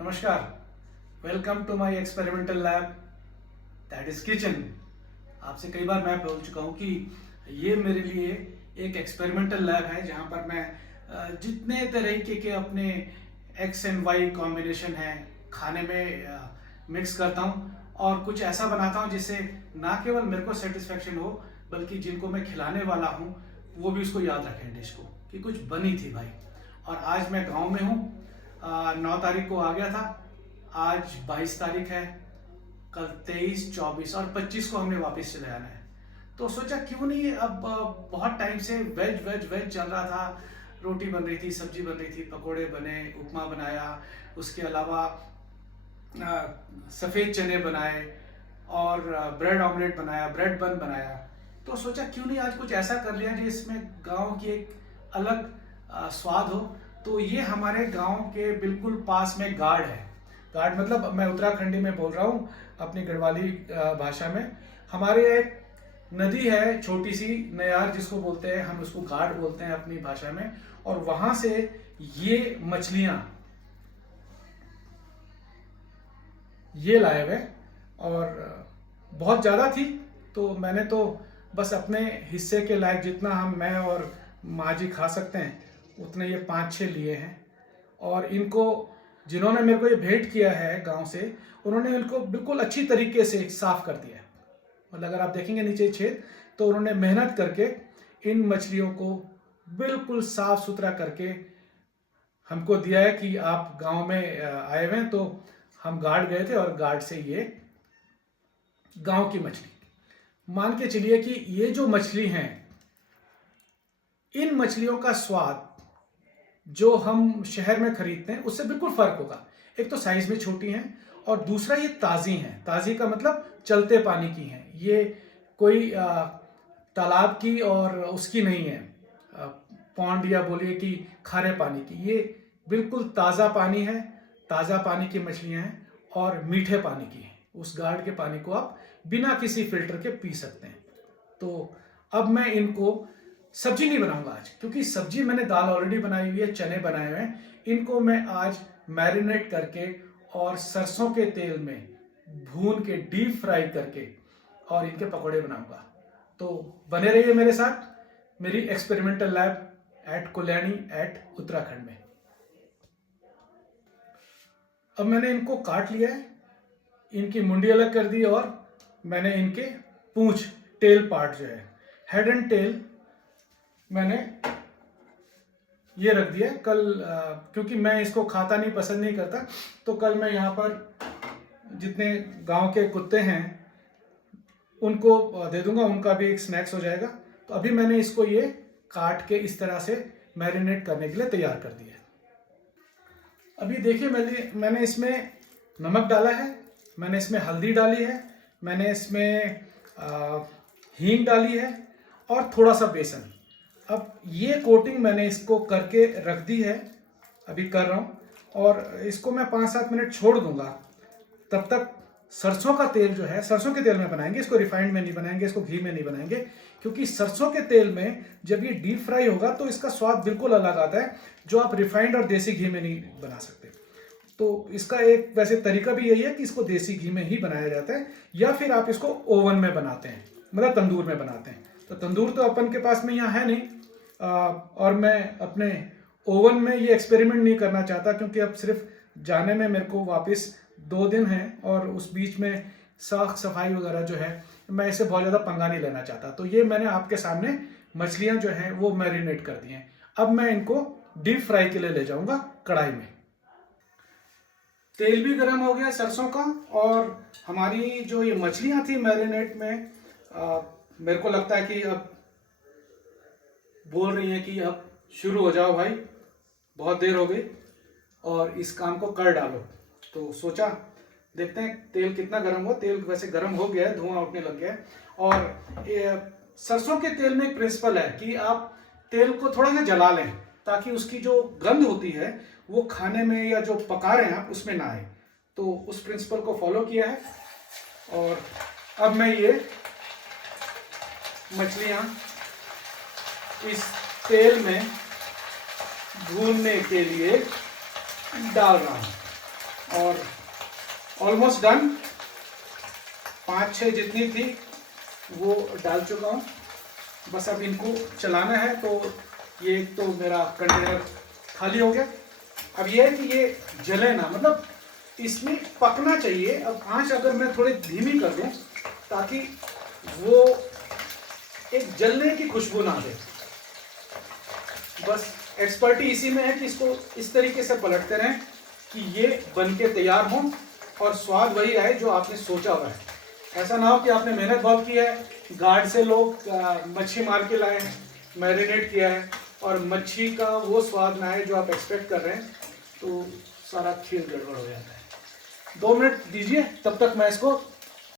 नमस्कार, welcome to my experimental lab that is kitchen. आपसे कई बार मैं बोल चुका हूँ कि ये मेरे लिए एक एक्सपेरिमेंटल लैब है जहाँ पर मैं जितने तरीके के अपने एक्स एंड वाई कॉम्बिनेशन है खाने में मिक्स करता हूँ और कुछ ऐसा बनाता हूँ जिससे ना केवल मेरे को सेटिस्फेक्शन हो बल्कि जिनको मैं खिलाने वाला हूँ वो भी उसको याद रखें डिश को कि कुछ बनी थी भाई। और आज मैं गांव में हूँ, 9 तारीख को आ गया था, आज 22 तारीख है, कल 23, 24 और 25 को हमने वापस चले आना है। तो सोचा क्यों नहीं, अब बहुत टाइम से वेज वेज वेज चल रहा था। रोटी बन रही थी, सब्जी बन रही थी, पकोड़े बने, उपमा बनाया, उसके अलावा सफ़ेद चने बनाए और ब्रेड ऑमलेट बनाया, ब्रेड बन बनाया। तो सोचा क्यों नहीं आज कुछ ऐसा कर लिया जिसमें गांव की एक अलग स्वाद हो। तो ये हमारे गांव के बिल्कुल पास में गाढ़ है। गाढ़ मतलब मैं उत्तराखंडी में बोल रहा हूँ, अपनी गढ़वाली भाषा में। हमारे एक नदी है छोटी सी, नयार जिसको बोलते हैं, हम उसको गाढ़ बोलते हैं अपनी भाषा में। और वहां से ये मछलियां ये लाए हुए और बहुत ज़्यादा थी। तो मैंने तो बस अपने हिस्से के लायक जितना मैं और माँ जी खा सकते हैं उतने ये 5-6 लिए हैं। और इनको जिन्होंने मेरे को ये भेंट किया है गांव से, उन्होंने इनको बिल्कुल अच्छी तरीके से साफ कर दिया है। मतलब अगर आप देखेंगे नीचे छेद तो उन्होंने मेहनत करके इन मछलियों को बिल्कुल साफ सुथरा करके हमको दिया है कि आप गांव में आए हुए हैं। तो हम गार्ड गए थे और गार्ड से ये गांव की मछली मान के चलिए कि ये जो मछली हैं, इन मछलियों का स्वाद जो हम शहर में खरीदते हैं उससे बिल्कुल फर्क होगा। एक तो साइज में छोटी हैं और दूसरा ये ताज़ी हैं। ताज़ी का मतलब चलते पानी की हैं, ये कोई तालाब की और उसकी नहीं है, पौंड या बोलिए कि खारे पानी की। ये बिल्कुल ताज़ा पानी है, ताज़ा पानी की मछलियाँ हैं और मीठे पानी की हैं। उस गार्ड के पानी को आप बिना किसी फिल्टर के पी सकते हैं। तो अब मैं इनको सब्जी नहीं बनाऊंगा आज, क्योंकि सब्जी मैंने दाल ऑलरेडी बनाई हुई है, चने बनाए हुए हैं। इनको मैं आज मैरिनेट करके और सरसों के तेल में भून के डीप फ्राई करके और इनके पकौड़े बनाऊंगा। तो बने रहिए मेरे साथ मेरी experimental lab at Kalyani at Uttarakhand में। अब मैंने इनको काट लिया है, इनकी मुंडी अलग कर दी और मैंने इनके पूंछ, टेल पार्ट जो है, हेड एंड टेल मैंने ये रख दिया। कल क्योंकि मैं इसको खाता नहीं, पसंद नहीं करता, तो कल मैं यहाँ पर जितने गांव के कुत्ते हैं उनको दे दूंगा, उनका भी एक स्नैक्स हो जाएगा। तो अभी मैंने इसको ये काट के इस तरह से मैरिनेट करने के लिए तैयार कर दिया है। अभी देखिए मैंने इसमें नमक डाला है, मैंने इसमें हल्दी डाली है, मैंने इसमें हींग डाली है और थोड़ा सा बेसन। अब ये कोटिंग मैंने इसको करके रख दी है, अभी कर रहा हूँ, और इसको मैं 5-7 मिनट छोड़ दूंगा। तब तक सरसों का तेल जो है, सरसों के तेल में बनाएंगे इसको, रिफाइंड में नहीं बनाएंगे इसको, घी में नहीं बनाएंगे, क्योंकि सरसों के तेल में जब ये डीप फ्राई होगा तो इसका स्वाद बिल्कुल अलग आता है, जो आप रिफाइंड और देसी घी में नहीं बना सकते। तो इसका एक वैसे तरीका भी यही है कि इसको देसी घी में ही बनाया जाता है, या फिर आप इसको ओवन में बनाते हैं, मतलब तंदूर में बनाते हैं। तो तंदूर तो अपन के पास में यहाँ है नहीं, और मैं अपने ओवन में ये एक्सपेरिमेंट नहीं करना चाहता, क्योंकि अब सिर्फ जाने में मेरे को वापस 2 दिन हैं और उस बीच में साफ सफाई वगैरह जो है, मैं इसे बहुत ज़्यादा पंगा नहीं लेना चाहता। तो ये मैंने आपके सामने मछलियाँ जो हैं वो मैरिनेट कर दी हैं। अब मैं इनको डीप फ्राई के लिए ले जाऊँगा कढ़ाई में। तेल भी गर्म हो गया सरसों का, और हमारी जो ये मछलियाँ थी मैरिनेट में, मेरे को लगता है कि अब बोल रही है कि अब शुरू हो जाओ भाई, बहुत देर हो गई और इस काम को कर डालो। तो सोचा देखते हैं तेल कितना गर्म हो। तेल वैसे गर्म हो गया है, धुआं उठने लग गया है। और सरसों के तेल में एक प्रिंसिपल है कि आप तेल को थोड़ा सा जला लें ताकि उसकी जो गंध होती है वो खाने में या जो पका रहे हैं आप उसमें ना आए। तो उस प्रिंसिपल को फॉलो किया है और अब मैं ये मछलियाँ इस तेल में भूनने के लिए डाल रहा हूँ। और ऑलमोस्ट डन। 5-6 जितनी थी वो डाल चुका हूँ, बस अब इनको चलाना है। तो ये एक तो मेरा कंटेनर खाली हो गया। अब ये है कि ये जले ना, मतलब इसमें पकना चाहिए। अब आंच अगर मैं थोड़ी धीमी कर दूं ताकि वो एक जलने की खुशबू ना दे। बस एक्सपर्टी इसी में है कि इसको इस तरीके से पलटते रहें कि ये बन के तैयार हो और स्वाद वही आए जो आपने सोचा हुआ है। ऐसा ना हो कि आपने मेहनत बहुत की है, गार्ड से लोग मच्छी मार के लाए हैं, मैरिनेट किया है, और मच्छी का वो स्वाद ना आए जो आप एक्सपेक्ट कर रहे हैं, तो सारा खीर गड़बड़ हो जाता है। 2 मिनट दीजिए, तब तक मैं इसको